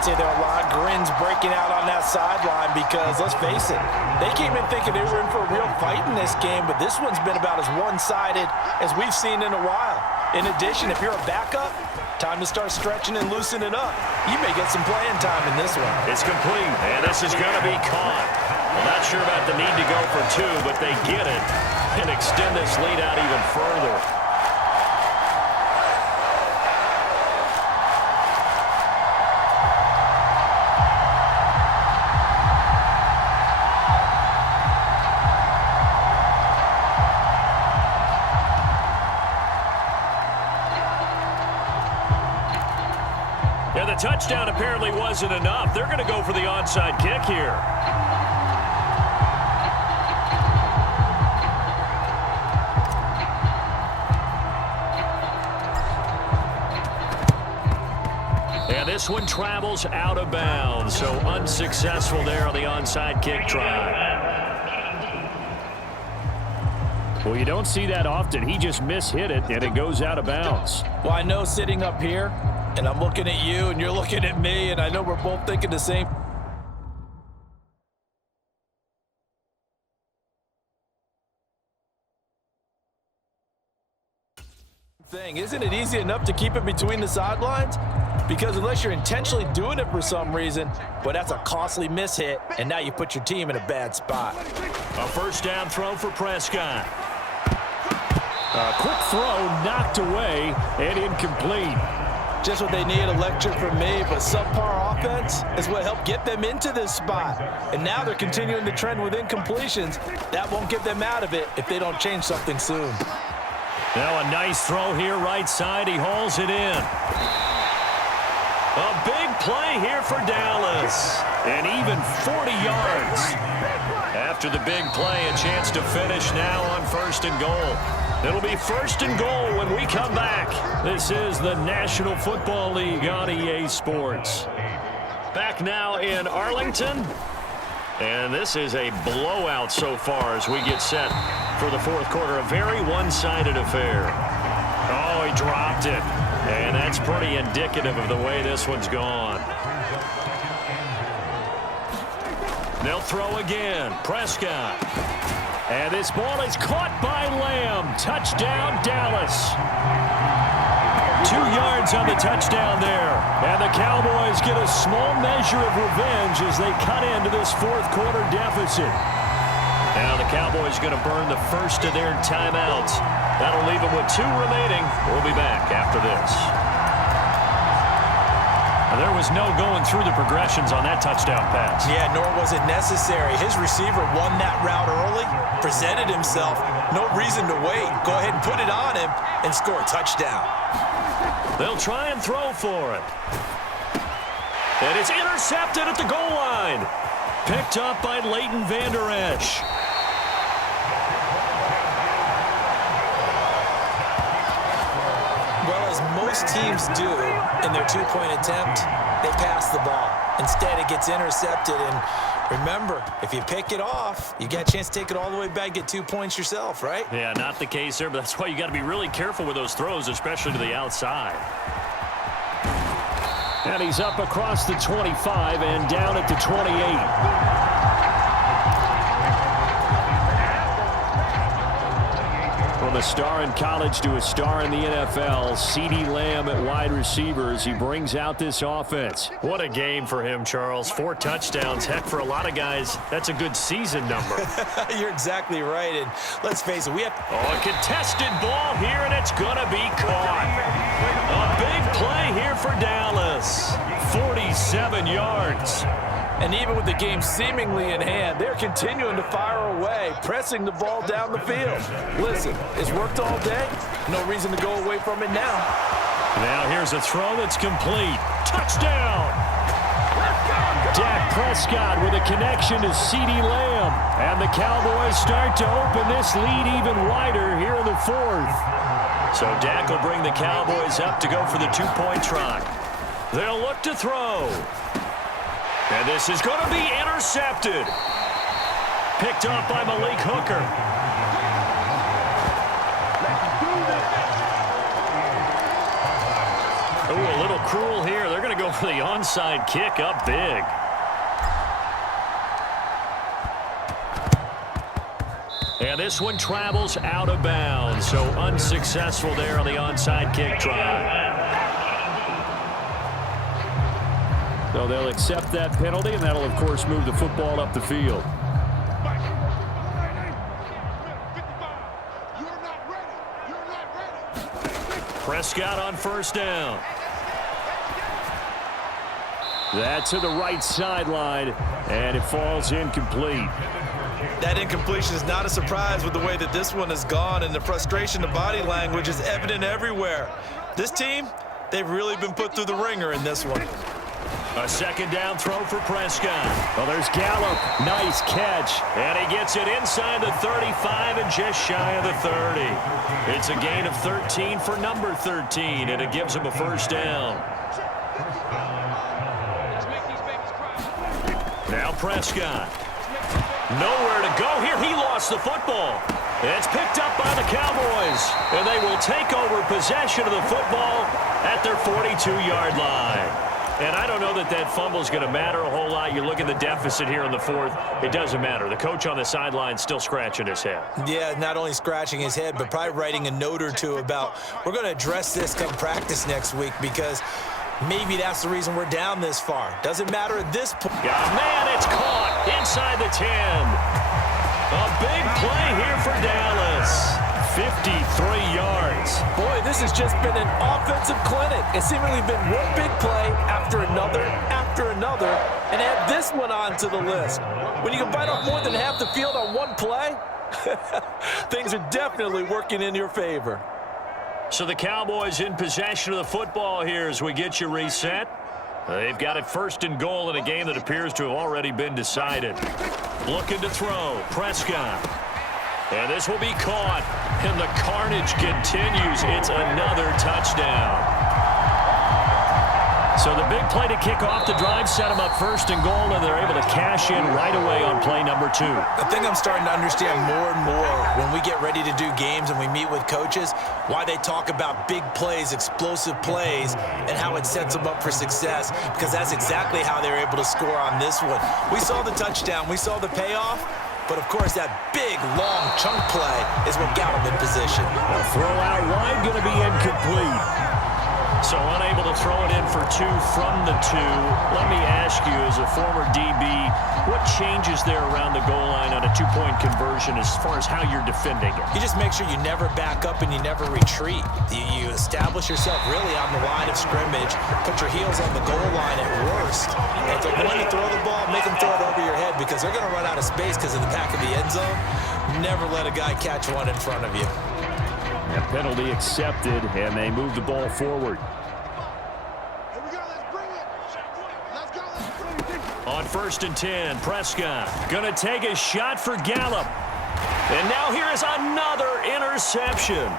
I'd say there are a lot of grins breaking out on that sideline because, let's face it, they came in thinking they were in for a real fight in this game, but this one's been about as one-sided as we've seen in a while. In addition, if you're a backup, time to start stretching and loosening up. You may get some playing time in this one. It's complete, and this is going to be caught. Well, not sure about the need to go for two, but they get it and extend this lead out even further. And the touchdown apparently wasn't enough. They're going to go for the onside kick here. And this one travels out of bounds, so unsuccessful there on the onside kick try. Well, you don't see that often. He just mishit it, and it goes out of bounds. Well, I know sitting up here, and I'm looking at you, and you're looking at me, and I know we're both thinking the same thing. Isn't it easy enough to keep it between the sidelines? Because unless you're intentionally doing it for some reason, but that's a costly mishit, and now you put your team in a bad spot. A first down throw for Prescott. A quick throw knocked away and incomplete. Just what they need, a lecture from me, but subpar offense is what helped get them into this spot. And now they're continuing the trend with incompletions. That won't get them out of it if they don't change something soon. Now a nice throw here right side. He hauls it in. A big play here for Dallas. And even 40 yards. After the big play, a chance to finish now on 1st and goal. It'll be 1st and goal when we come back. This is the National Football League on EA Sports. Back now in Arlington. And this is a blowout so far as we get set for the 4th quarter. A very one-sided affair. Oh, he dropped it. And that's pretty indicative of the way this one's gone. They'll throw again. Prescott. And this ball is caught by Lamb. Touchdown, Dallas. 2 yards on the touchdown there. And the Cowboys get a small measure of revenge as they cut into this 4th quarter deficit. Now the Cowboys going to burn the first of their timeouts. That'll leave them with 2 remaining. We'll be back after this. There was no going through the progressions on that touchdown pass. Yeah, nor was it necessary. His receiver won that route early, presented himself. No reason to wait. Go ahead and put it on him and score a touchdown. They'll try and throw for it. And it's intercepted at the goal line. Picked up by Leighton Vander Esch. Well, as most teams do in their 2-point attempt, they pass the ball. Instead, it gets intercepted. And remember, if you pick it off, you got a chance to take it all the way back, get 2 points yourself, right? Yeah, not the case there, but that's why you got to be really careful with those throws, especially to the outside. And he's up across the 25 and down at the 28. From a star in college to a star in the NFL, CeeDee Lamb at wide receivers. He brings out this offense. What a game for him, Charles. 4 touchdowns. Heck, for a lot of guys, that's a good season number. You're exactly right. And let's face it, we have... Oh, a contested ball here, and it's going to be caught. A big play here for Dallas. 47 yards. And even with the game seemingly in hand, they're continuing to fire away, pressing the ball down the field. Listen, it's worked all day. No reason to go away from it now. Now here's a throw that's complete. Touchdown! Dak Prescott with a connection to CeeDee Lamb. And the Cowboys start to open this lead even wider here in the 4th. So Dak will bring the Cowboys up to go for the 2-point try. They'll look to throw. And this is going to be intercepted. Picked up by Malik Hooker. Ooh, a little cruel here. They're going to go for the onside kick up big. And this one travels out of bounds, so unsuccessful there on the onside kick try. So they'll accept that penalty, and that'll, of course, move the football up the field. Prescott on first down. That's to the right sideline, and it falls incomplete. That incompletion is not a surprise with the way that this one has gone, and the frustration, the body language is evident everywhere. This team, they've really been put through the ringer in this one. A second down throw for Prescott. Well, there's Gallup. Nice catch. And he gets it inside the 35 and just shy of the 30. It's a gain of 13 for number 13, and it gives him a first down. Now Prescott. Nowhere to go here. He lost the football. It's picked up by the Cowboys, and they will take over possession of the football at their 42-yard line. And I don't know that that fumble is going to matter a whole lot. You look at the deficit here in the fourth, it doesn't matter. The coach on the sideline still scratching his head. Yeah, not only scratching his head, but probably writing a note or two about we're going to address this come practice next week because maybe that's the reason we're down this far. Doesn't matter at this point. Yeah, man, it's caught inside the 10. A big play here for Dallas. 53 yards. Boy, this has just been an offensive clinic. It's seemingly been one big play after another, and add this one onto the list. When you can bite off more than half the field on one play, things are definitely working in your favor. So the Cowboys in possession of the football here as we get you reset. They've got it first and goal in a game that appears to have already been decided. Looking to throw. Prescott. And this will be caught. And the carnage continues. It's another touchdown. So the big play to kick off the drive set them up first and goal, and they're able to cash in right away on play number 2. I think I'm starting to understand more and more when we get ready to do games and we meet with coaches, why they talk about big plays, explosive plays, and how it sets them up for success, because that's exactly how they're able to score on this one. We saw the touchdown. We saw the payoff. But, of course, that big, long chunk play is what got him in position. A throw out wide going to be incomplete. So unable to throw it in for 2 from the 2. Let me ask you, as a former DB, what changes there around the goal line on a 2-point conversion as far as how you're defending it? You just make sure you never back up and you never retreat. You establish yourself really on the line of scrimmage, put your heels on the goal line at worst. And if they're going to throw the ball, make them throw it over your head because they're going to run out of space because of the back of the end zone. Never let a guy catch one in front of you. A penalty accepted, and they move the ball forward. On first and 10, Prescott going to take a shot for Gallup. And now here is another interception.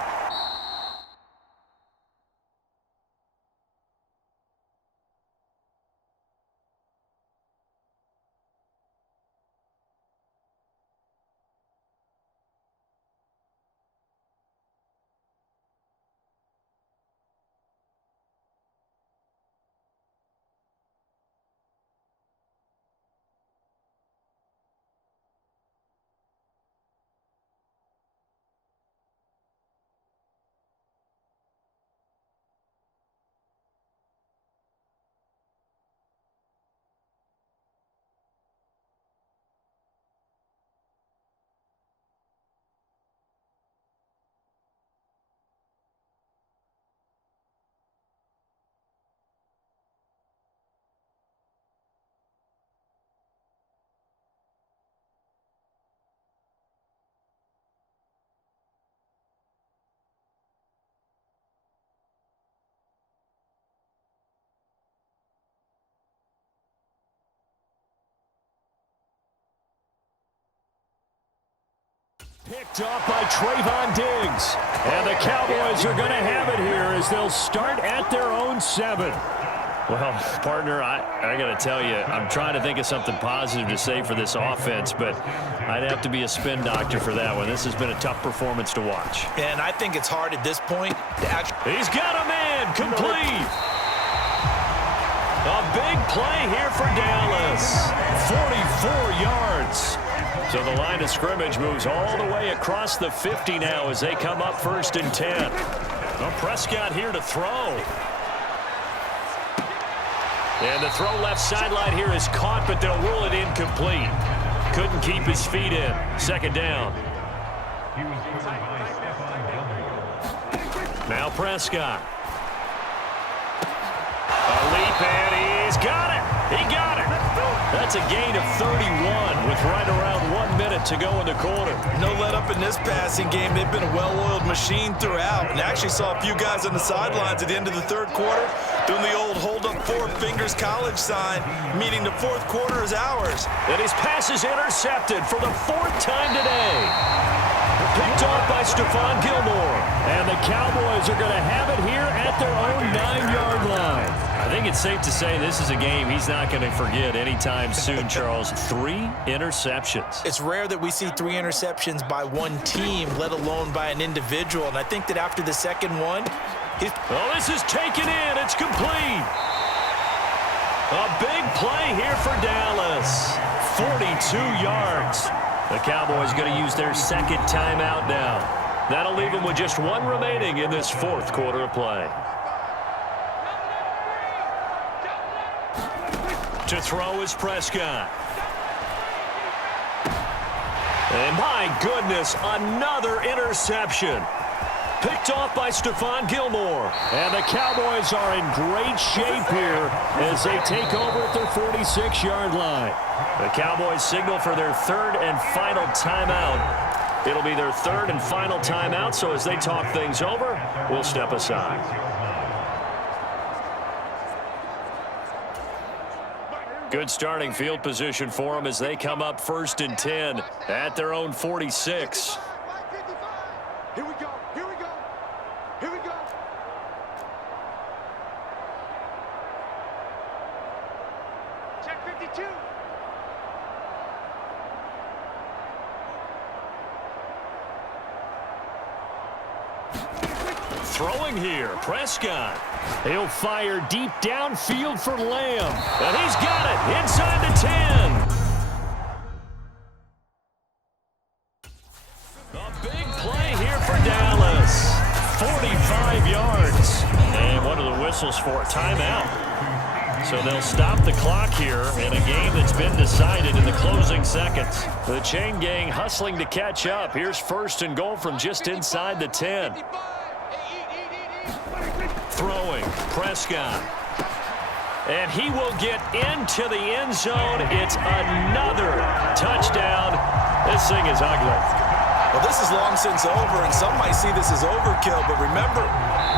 Picked off by Trayvon Diggs. And the Cowboys are going to have it here as they'll start at their own 7. Well, partner, I got to tell you, I'm trying to think of something positive to say for this offense, but I'd have to be a spin doctor for that one. This has been a tough performance to watch. And I think it's hard at this point to actually... He's got a man, complete. A big play here for Dallas. 44 yards. So the line of scrimmage moves all the way across the 50 now as they come up 1st and 10. Well, Prescott here to throw. And the throw left sideline here is caught, but they'll rule it incomplete. Couldn't keep his feet in. 2nd down. Now Prescott. A leap, and he's got it. He got it. That's a gain of 31 with right around 1 minute to go in the quarter. No let up in this passing game. They've been a well-oiled machine throughout. And actually saw a few guys on the sidelines at the end of the 3rd quarter doing the old hold up 4 fingers college sign, meaning the 4th quarter is ours. And his pass is intercepted for the 4th time today. Picked off by Stephon Gilmore. And the Cowboys are going to have it here at their own 9-yard line. I think it's safe to say this is a game he's not going to forget anytime soon, Charles. 3 interceptions. It's rare that we see 3 interceptions by one team, let alone by an individual. And I think that after the 2nd one, oh, this is taken in. It's complete. A big play here for Dallas. 42 yards. The Cowboys going to use their 2nd timeout now. That'll leave them with just 1 remaining in this 4th quarter of play. To throw is Prescott. And my goodness, another interception. Picked off by Stephon Gilmore. And the Cowboys are in great shape here as they take over at their 46-yard line. The Cowboys signal for their 3rd and final timeout. It'll be their 3rd and final timeout, so as they talk things over, we'll step aside. Good starting field position for them as they come up 1st and 10 at their own 46. Here we go. Here we go. Here we go. Check 52. Throwing here, Prescott. He'll fire deep downfield for Lamb. And he's got it inside the 10. A big play here for Dallas. 45 yards. And one of the whistles for a timeout. So they'll stop the clock here in a game that's been decided in the closing seconds. The chain gang hustling to catch up. Here's 1st and goal from just inside the 10. Throwing, Prescott. And he will get into the end zone. It's another touchdown. This thing is ugly. well, this is long since over, and some might see this as overkill. But remember,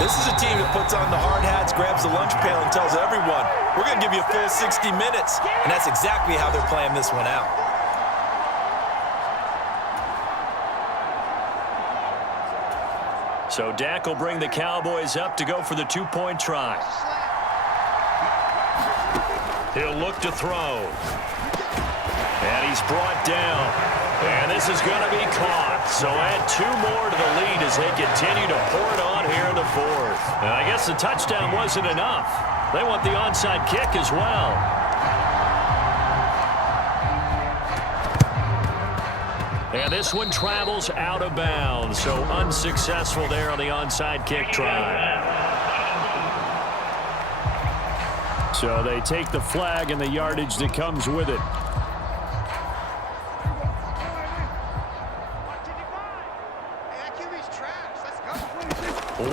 this is a team that puts on the hard hats, grabs the lunch pail, and tells everyone, we're going to give you a full 60 minutes. And that's exactly how they're playing this one out. So Dak will bring the Cowboys up to go for the two-point try. He'll look to throw. And he's brought down. And this is going to be caught. So add 2 more to the lead as they continue to pour it on here in the fourth. And I guess the touchdown wasn't enough. They want the onside kick as well. And this one travels out of bounds, so unsuccessful there on the onside kick try. So they take the flag and the yardage that comes with it.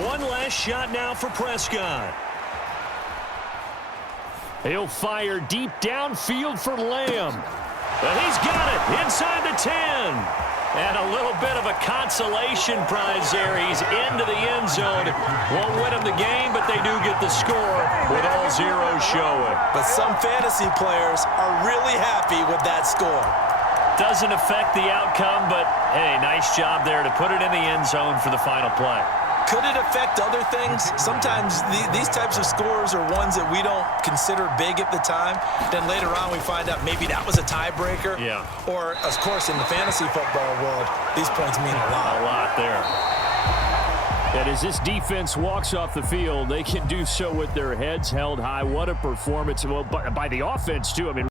One last shot now for Prescott. He'll fire deep downfield for Lamb. And he's got it inside the 10. And a little bit of a consolation prize there. He's into the end zone. Won't win him the game, but they do get the score with all zeros showing. But some fantasy players are really happy with that score. Doesn't affect the outcome, but, hey, nice job there to put it in the end zone for the final play. Could it affect other things? Sometimes these types of scores are ones that we don't consider big at the time. Then later on we find out maybe that was a tiebreaker. Yeah. Or, of course, in the fantasy football world, these points mean a lot. A lot there. And as this defense walks off the field, they can do so with their heads held high. What a performance. Well, by the offense, too. I mean,